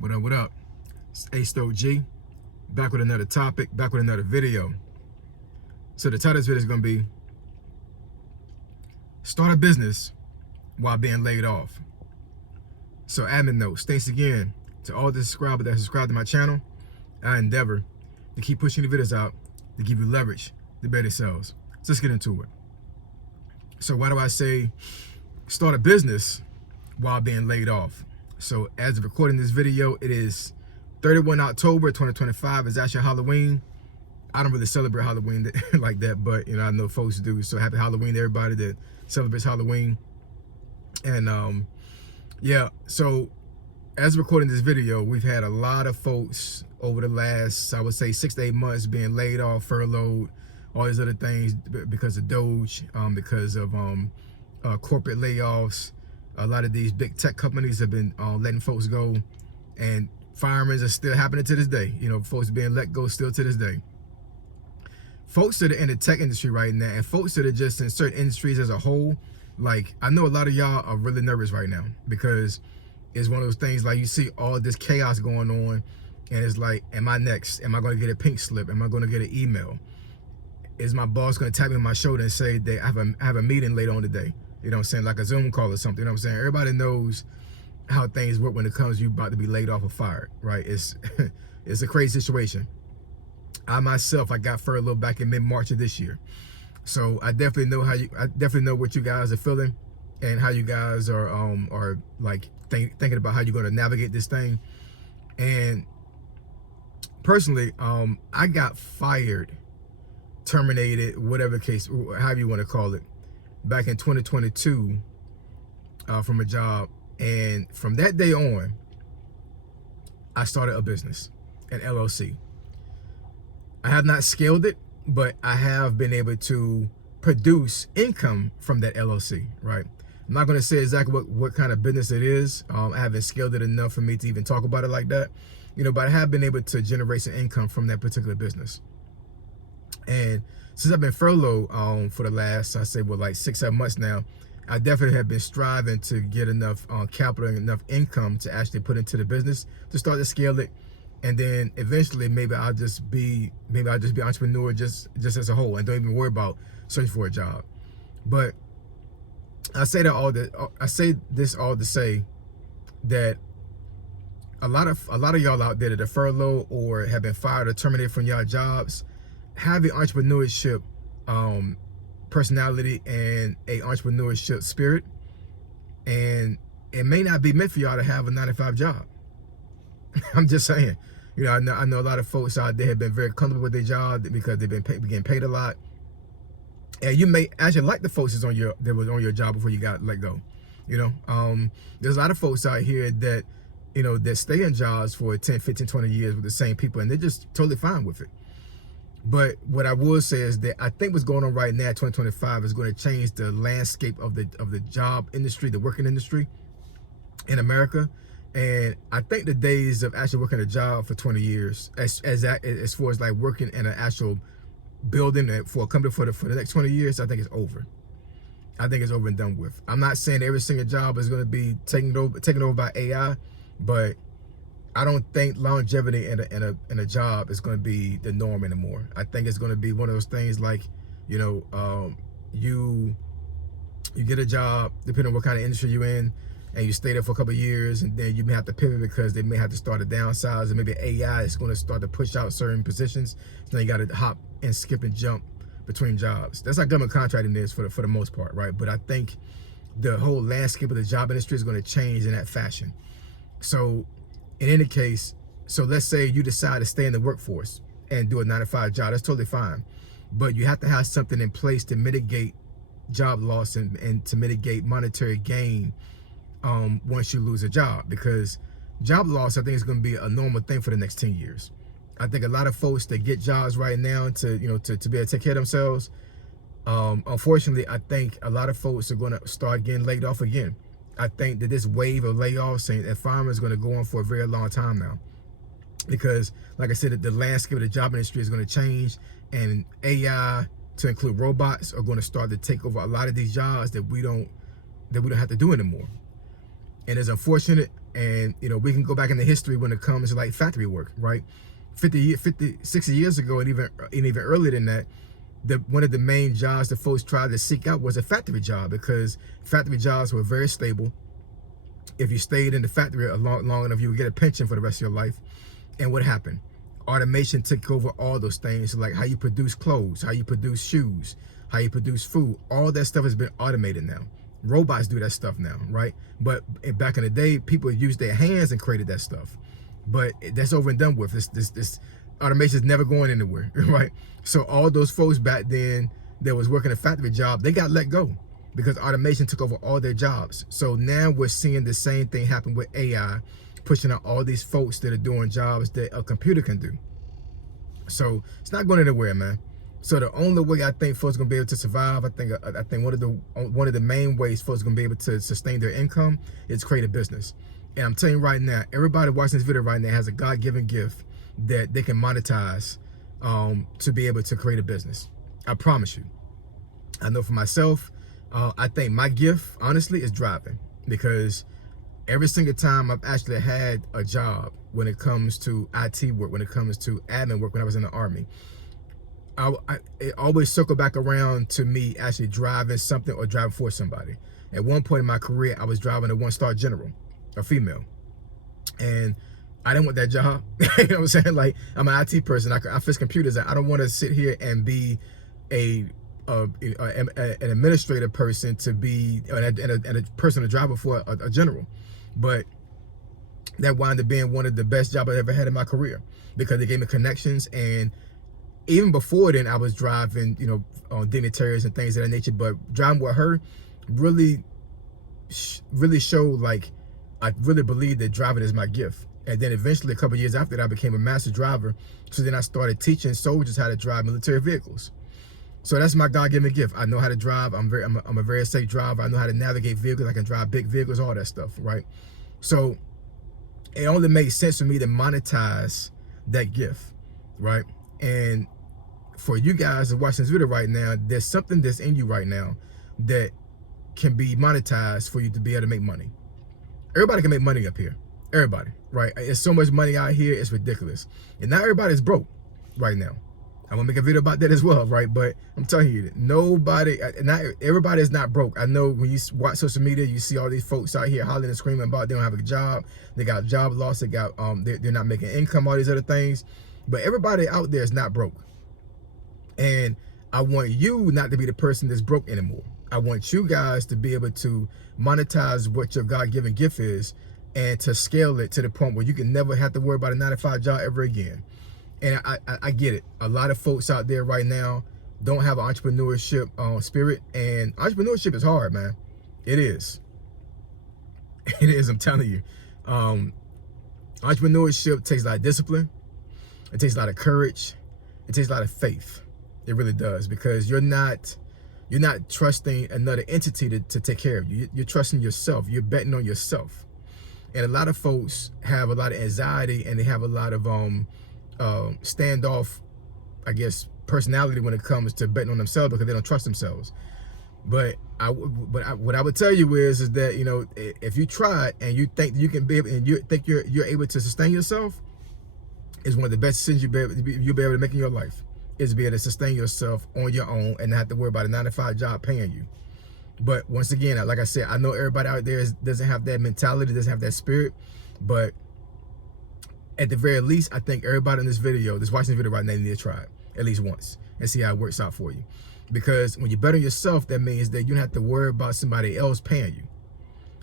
What up, what up? It's A G, back with another topic, back with another video. So the title of this video is going to be Start a Business While Being Laid Off. So admin notes, thanks again to all the subscribers that subscribe to my channel. I endeavor to keep pushing the videos out to give you leverage to better sales. So let's get into it. So why do I say start a business while being laid off? So as of recording this video, it is 31 October 2025. It's actually Halloween. I don't really celebrate Halloween like that, but you know, I know folks do. So happy Halloween to everybody that celebrates Halloween. And yeah, so as of recording this video, we've had a lot of folks over the last, I would say, 6 to 8 months being laid off, furloughed, all these other things because of Doge, because of corporate layoffs. A lot of these big tech companies have been letting folks go, and firings are still happening to this day. You know, folks being let go still to this day. Folks that are in the tech industry right now, and folks that are just in certain industries as a whole, like I know a lot of y'all are really nervous right now because it's one of those things like you see all this chaos going on, and it's like, am I next? Am I going to get a pink slip? Am I going to get an email? Is my boss going to tap me on my shoulder and say that I have a meeting later on today? You know what I'm saying? Like a Zoom call or something. You know what I'm saying? Everybody knows how things work when it comes to you about to be laid off or fired, right? It's it's a crazy situation. I myself, I got furloughed back in mid-March of this year. So I definitely know what you guys are feeling and how you guys are like thinking about how you're going to navigate this thing. And personally, I got fired, terminated, whatever case, however you want to call it, back in 2022 from a job. And from that day on, I started a business, an LLC. I have not scaled it, but I have been able to produce income from that LLC, right? I'm not going to say exactly what kind of business it is. I haven't scaled it enough for me to even talk about it like that, you know, but I have been able to generate some income from that particular business. And since I've been furloughed for the last, I say, like 6-7 months now, I definitely have been striving to get enough capital and enough income to actually put into the business to start to scale it. And then eventually maybe I'll just be entrepreneur just as a whole and don't even worry about searching for a job. But I say this all to say that a lot of y'all out there that are furloughed or have been fired or terminated from y'all jobs have an entrepreneurship personality and a entrepreneurship spirit, and it may not be meant for y'all to have a 9-to-5 job. I'm just saying, you know, I know a lot of folks out there have been very comfortable with their job because they've been getting paid a lot, and you may actually like the folks that was on your job before you got let go. You know, there's a lot of folks out here that, you know, that stay in jobs for 10, 15, 20 years with the same people, and they're just totally fine with it. But what I will say is that I think what's going on right now, 2025, is going to change the landscape of the job industry, the working industry in America. And I think the days of actually working a job for 20 years, as far as like working in an actual building for a company for the next 20 years, I think it's over. I think it's over and done with. I'm not saying every single job is going to be taken over by AI, but I don't think longevity in a job is going to be the norm anymore. I think it's going to be one of those things like, you know, you get a job depending on what kind of industry you're in, and you stay there for a couple of years, and then you may have to pivot because they may have to start to downsize, and maybe AI is going to start to push out certain positions. So then you got to hop and skip and jump between jobs. That's how government contracting is for the most part, right? But I think the whole landscape of the job industry is going to change in that fashion. So in any case, so let's say you decide to stay in the workforce and do a 9-to-5 job, that's totally fine. But you have to have something in place to mitigate job loss and to mitigate monetary gain once you lose a job, because job loss, I think, is going to be a normal thing for the next 10 years. I think a lot of folks that get jobs right now to be able to take care of themselves, unfortunately, I think a lot of folks are going to start getting laid off again. I think that this wave of layoffs and firing is going to go on for a very long time now, because like I said, the landscape of the job industry is going to change, and AI, to include robots, are going to start to take over a lot of these jobs that we don't have to do anymore. And as unfortunate And we can go back into history when it comes to like factory work, right? 60 years ago, and even earlier than that, one of the main jobs that folks tried to seek out was a factory job, because factory jobs were very stable. If you stayed in the factory long enough, you would get a pension for the rest of your life. And what happened? Automation took over all those things, like how you produce clothes, how you produce shoes, how you produce food. All that stuff has been automated now. Robots do that stuff now, right? But back in the day, people used their hands and created that stuff. But that's over and done with. This automation is never going anywhere, right? So all those folks back then that was working a factory job, they got let go because automation took over all their jobs. So now we're seeing the same thing happen with AI, pushing out all these folks that are doing jobs that a computer can do. So it's not going anywhere, man. So the only way I think folks are gonna be able to survive, I think one of the main ways folks are gonna be able to sustain their income is create a business. And I'm telling you right now, everybody watching this video right now has a God-given gift that they can monetize to be able to create a business. I promise you. I know for myself, I think my gift, honestly, is driving, because every single time I've actually had a job when it comes to IT work, when it comes to admin work, when I was in the Army, it always circled back around to me actually driving something or driving for somebody. At one point in my career, I was driving a one-star general, a female, and I didn't want that job. You know what I'm saying? Like, I'm an IT person. I fix computers. I don't want to sit here and be an administrative person to be and a person to drive for a general. But that wound up being one of the best jobs I ever had in my career, because they gave me connections. And even before then, I was driving, dignitaries and things of that nature. But driving with her really showed, like, I really believe that driving is my gift. And then eventually, a couple of years after that, I became a master driver. So then I started teaching soldiers how to drive military vehicles. So that's my God-given gift. I know how to drive. I'm a very safe driver. I know how to navigate vehicles. I can drive big vehicles, all that stuff, right? So it only makes sense for me to monetize that gift, right? And for you guys that watching this video right now, there's something that's in you right now that can be monetized for you to be able to make money. Everybody can make money up here. Everybody, right? There's so much money out here, it's ridiculous. And not everybody's broke right now. I'm gonna make a video about that as well, right? But I'm telling you, not everybody is not broke. I know when you watch social media, you see all these folks out here hollering and screaming about they don't have a job, they got job loss, they got they're not making income, all these other things. But everybody out there is not broke. And I want you not to be the person that's broke anymore. I want you guys to be able to monetize what your God-given gift is, and to scale it to the point where you can never have to worry about a 9-to-5 job ever again. And I get it. A lot of folks out there right now don't have an entrepreneurship spirit, and entrepreneurship is hard, man. It is. It is, I'm telling you. Entrepreneurship takes a lot of discipline. It takes a lot of courage. It takes a lot of faith. It really does, because you're not trusting another entity to take care of you. You're trusting yourself. You're betting on yourself. And a lot of folks have a lot of anxiety, and they have a lot of standoff, I guess, personality when it comes to betting on themselves, because they don't trust themselves. But what I would tell you is that, if you try and you think you can be able, and you think you're able to sustain yourself, is one of the best decisions you'll be able to make in your life, is to be able to sustain yourself on your own and not have to worry about a 9-to-5 job paying you. But once again, like I said, I know everybody out there doesn't have that mentality, doesn't have that spirit. But at the very least, I think everybody in this video, that's watching this video right now, need to try it at least once and see how it works out for you. Because when you bet on yourself, that means that you don't have to worry about somebody else paying you.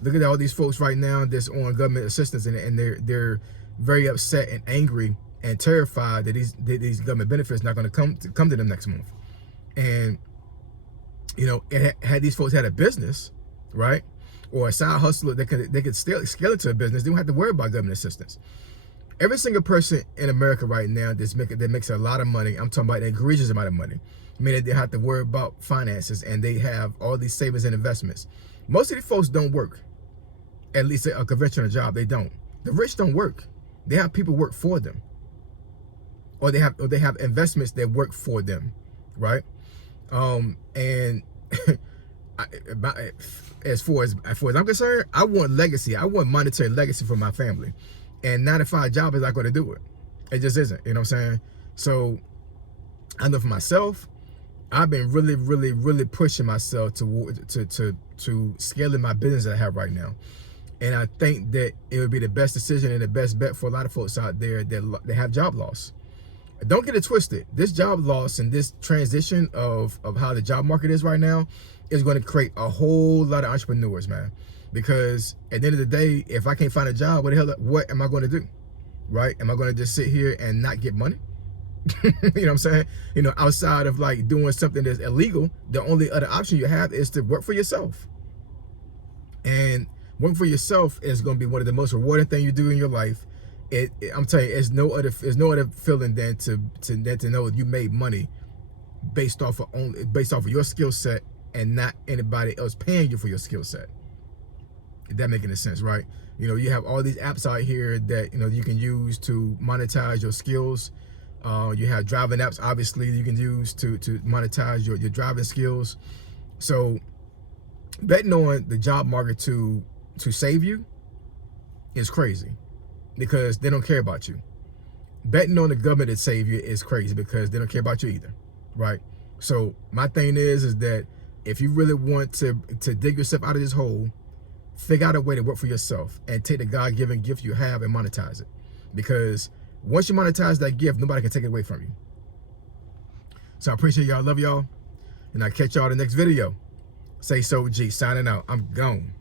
Look at all these folks right now that's on government assistance, and they're very upset and angry and terrified that these government benefits not going to come to them next month. And had these folks had a business, right, or a side hustle, they could still scale it to a business. They don't have to worry about government assistance. Every single person in America right now that makes a lot of money, I'm talking about an egregious amount of money, meaning they have to worry about finances, and they have all these savings and investments. Most of these folks don't work, at least a conventional job. They don't. The rich don't work. They have people work for them, or they have investments that work for them, right? And as far as I'm concerned, I want legacy. I want monetary legacy for my family, and 9 to 5 job is not going to do it. It just isn't. You know what I'm saying? So I know for myself, I've been really pushing myself to scaling my business that I have right now. And I think that it would be the best decision and the best bet for a lot of folks out there that they have job loss. Don't get it twisted. This job loss and this transition of how the job market is right now is going to create a whole lot of entrepreneurs, man. Because at the end of the day, if I can't find a job, what am I going to do? Right? Am I going to just sit here and not get money? You know what I'm saying? You know, outside of like doing something that's illegal, the only other option you have is to work for yourself. And working for yourself is going to be one of the most rewarding things you do in your life. I'm telling you, there's no other feeling than to know you made money based off of your skill set and not anybody else paying you for your skill set. If that making any sense, right? You know, you have all these apps out here that you can use to monetize your skills. You have driving apps, obviously, you can use to monetize your driving skills. So betting on the job market to save you is crazy, because they don't care about you. Betting on the government to save you is crazy, because they don't care about you either, right? So my thing is that if you really want to dig yourself out of this hole, figure out a way to work for yourself and take the God-given gift you have and monetize it. Because once you monetize that gift, nobody can take it away from you. So I appreciate y'all. Love y'all. And I'll catch y'all in the next video. Say so G, signing out. I'm gone.